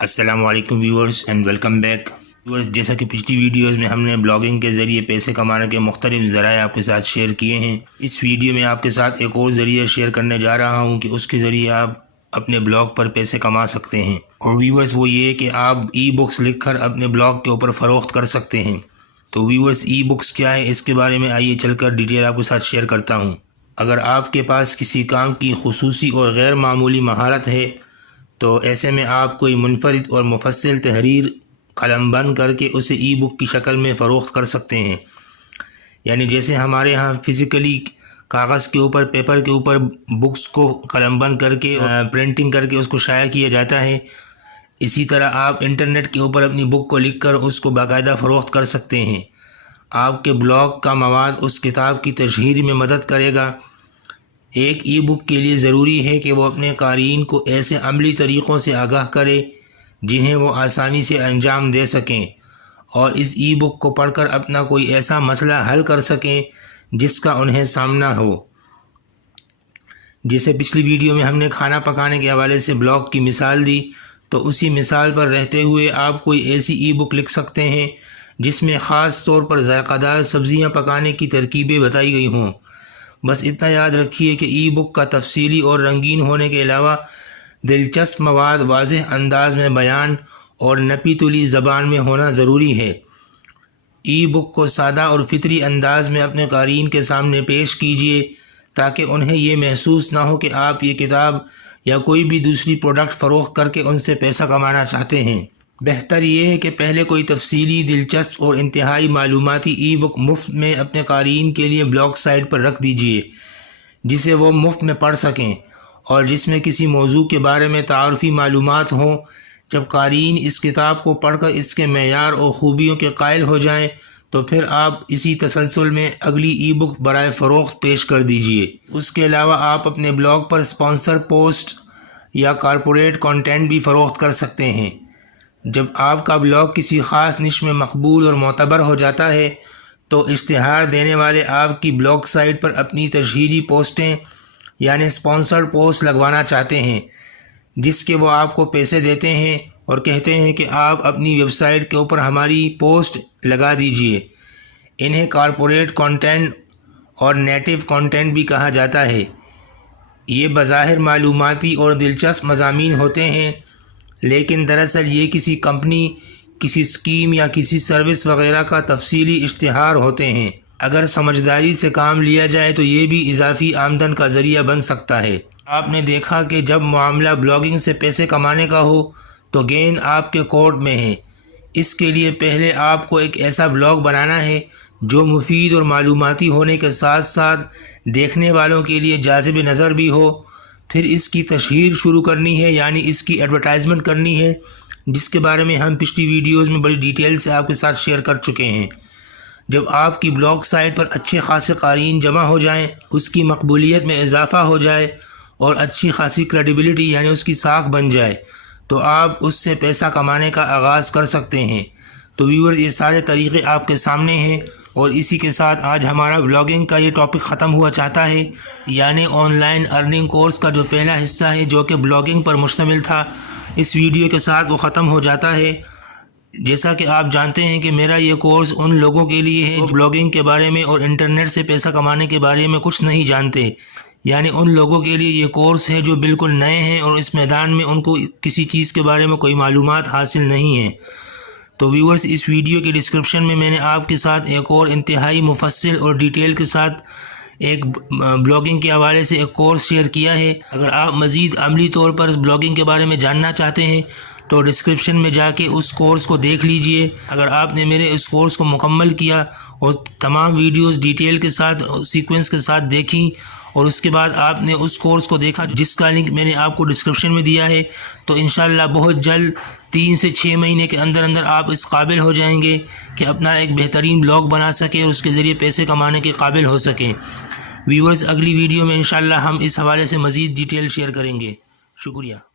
السلام علیکم viewers and welcome back viewers, جیسا کہ پچھلی ویڈیوز میں ہم نے بلاگنگ کے ذریعے پیسے کمانے کے مختلف ذرائع آپ کے ساتھ شیئر کیے ہیں، اس ویڈیو میں آپ کے ساتھ ایک اور ذریعہ شیئر کرنے جا رہا ہوں کہ اس کے ذریعے آپ اپنے بلاگ پر پیسے کما سکتے ہیں۔ اور ویورز وہ یہ کہ آپ ای بکس لکھ کر اپنے بلاگ کے اوپر فروخت کر سکتے ہیں۔ تو ویورز ای بکس کیا ہے، اس کے بارے میں آئیے چل کر ڈیٹیل آپ کے ساتھ شیئر کرتا ہوں۔ اگر آپ کے پاس کسی کام کی خصوصی اور غیر معمولی مہارت ہے تو ایسے میں آپ کوئی منفرد اور مفصل تحریر قلم بند کر کے اسے ای بک کی شکل میں فروخت کر سکتے ہیں۔ یعنی جیسے ہمارے ہاں فزیکلی کاغذ کے اوپر، پیپر کے اوپر بکس کو قلم بند کر کے پرنٹنگ کر کے اس کو شائع کیا جاتا ہے، اسی طرح آپ انٹرنیٹ کے اوپر اپنی بک کو لکھ کر اس کو باقاعدہ فروخت کر سکتے ہیں۔ آپ کے بلاگ کا مواد اس کتاب کی تشہیر میں مدد کرے گا۔ ایک ای بک کے لیے ضروری ہے کہ وہ اپنے قارئین کو ایسے عملی طریقوں سے آگاہ کرے جنہیں وہ آسانی سے انجام دے سکیں، اور اس ای بک کو پڑھ کر اپنا کوئی ایسا مسئلہ حل کر سکیں جس کا انہیں سامنا ہو۔ جیسے پچھلی ویڈیو میں ہم نے کھانا پکانے کے حوالے سے بلاگ کی مثال دی، تو اسی مثال پر رہتے ہوئے آپ کوئی ایسی ای بک لکھ سکتے ہیں جس میں خاص طور پر ذائقہ دار سبزیاں پکانے کی ترکیبیں بتائی گئی ہوں۔ بس اتنا یاد رکھیے کہ ای بک کا تفصیلی اور رنگین ہونے کے علاوہ دلچسپ مواد واضح انداز میں بیان اور نپی تلی زبان میں ہونا ضروری ہے۔ ای بک کو سادہ اور فطری انداز میں اپنے قارئین کے سامنے پیش کیجیے تاکہ انہیں یہ محسوس نہ ہو کہ آپ یہ کتاب یا کوئی بھی دوسری پروڈکٹ فروخت کر کے ان سے پیسہ کمانا چاہتے ہیں۔ بہتر یہ ہے کہ پہلے کوئی تفصیلی، دلچسپ اور انتہائی معلوماتی ای بک مفت میں اپنے قارئین کے لیے بلاگ سائٹ پر رکھ دیجیے جسے وہ مفت میں پڑھ سکیں، اور جس میں کسی موضوع کے بارے میں تعارفی معلومات ہوں۔ جب قارئین اس کتاب کو پڑھ کر اس کے معیار اور خوبیوں کے قائل ہو جائیں تو پھر آپ اسی تسلسل میں اگلی ای بک برائے فروخت پیش کر دیجیے۔ اس کے علاوہ آپ اپنے بلاگ پر اسپانسر پوسٹ یا کارپوریٹ کنٹینٹ بھی فروخت کر سکتے ہیں۔ جب آپ کا بلاگ کسی خاص نش میں مقبول اور معتبر ہو جاتا ہے تو اشتہار دینے والے آپ کی بلاگ سائٹ پر اپنی تشہیری پوسٹیں یعنی اسپانسرڈ پوسٹ لگوانا چاہتے ہیں، جس کے وہ آپ کو پیسے دیتے ہیں اور کہتے ہیں کہ آپ اپنی ویب سائٹ کے اوپر ہماری پوسٹ لگا دیجئے۔ انہیں کارپوریٹ کنٹینٹ اور نیٹو کنٹینٹ بھی کہا جاتا ہے۔ یہ بظاہر معلوماتی اور دلچسپ مضامین ہوتے ہیں، لیکن دراصل یہ کسی کمپنی، کسی اسکیم یا کسی سروس وغیرہ کا تفصیلی اشتہار ہوتے ہیں۔ اگر سمجھداری سے کام لیا جائے تو یہ بھی اضافی آمدن کا ذریعہ بن سکتا ہے۔ آپ نے دیکھا کہ جب معاملہ بلاگنگ سے پیسے کمانے کا ہو تو گین آپ کے کورٹ میں ہے۔ اس کے لیے پہلے آپ کو ایک ایسا بلاگ بنانا ہے جو مفید اور معلوماتی ہونے کے ساتھ ساتھ دیکھنے والوں کے لیے جاذب نظر بھی ہو۔ پھر اس کی تشہیر شروع کرنی ہے، یعنی اس کی ایڈورٹائزمنٹ کرنی ہے، جس کے بارے میں ہم پچھلی ویڈیوز میں بڑی ڈیٹیل سے آپ کے ساتھ شیئر کر چکے ہیں۔ جب آپ کی بلاگ سائٹ پر اچھے خاصے قارئین جمع ہو جائیں، اس کی مقبولیت میں اضافہ ہو جائے اور اچھی خاصی کریڈیبلٹی یعنی اس کی ساکھ بن جائے تو آپ اس سے پیسہ کمانے کا آغاز کر سکتے ہیں۔ تو ویورز، یہ سارے طریقے آپ کے سامنے ہیں، اور اسی کے ساتھ آج ہمارا بلاگنگ کا یہ ٹاپک ختم ہوا چاہتا ہے، یعنی آن لائن ارننگ کورس کا جو پہلا حصہ ہے جو کہ بلاگنگ پر مشتمل تھا، اس ویڈیو کے ساتھ وہ ختم ہو جاتا ہے۔ جیسا کہ آپ جانتے ہیں کہ میرا یہ کورس ان لوگوں کے لیے ہے جو بلاگنگ کے بارے میں اور انٹرنیٹ سے پیسہ کمانے کے بارے میں کچھ نہیں جانتے، یعنی ان لوگوں کے لیے یہ کورس ہے جو بالکل نئے ہیں اور اس میدان میں ان کو کسی چیز کے بارے میں کوئی معلومات حاصل نہیں ہیں۔ تو ویورز، اس ویڈیو کے ڈسکرپشن میں میں نے آپ کے ساتھ ایک اور انتہائی مفصل اور ڈیٹیل کے ساتھ ایک بلاگنگ کے حوالے سے ایک کورس شیئر کیا ہے۔ اگر آپ مزید عملی طور پر بلاگنگ کے بارے میں جاننا چاہتے ہیں تو ڈسکرپشن میں جا کے اس کورس کو دیکھ لیجئے۔ اگر آپ نے میرے اس کورس کو مکمل کیا اور تمام ویڈیوز ڈیٹیل کے ساتھ سیکوینس کے ساتھ دیکھیں اور اس کے بعد آپ نے اس کورس کو دیکھا جس کا لنک میں نے آپ کو ڈسکرپشن میں دیا ہے، تو انشاءاللہ بہت جلد 3 سے 6 مہینے کے اندر آپ اس قابل ہو جائیں گے کہ اپنا ایک بہترین بلاگ بنا سکیں اور اس کے ذریعے پیسے کمانے کے قابل ہو سکیں۔ ویورز، اگلی ویڈیو میں انشاءاللہ ہم اس حوالے سے مزید ڈیٹیل شیئر کریں گے۔ شکریہ۔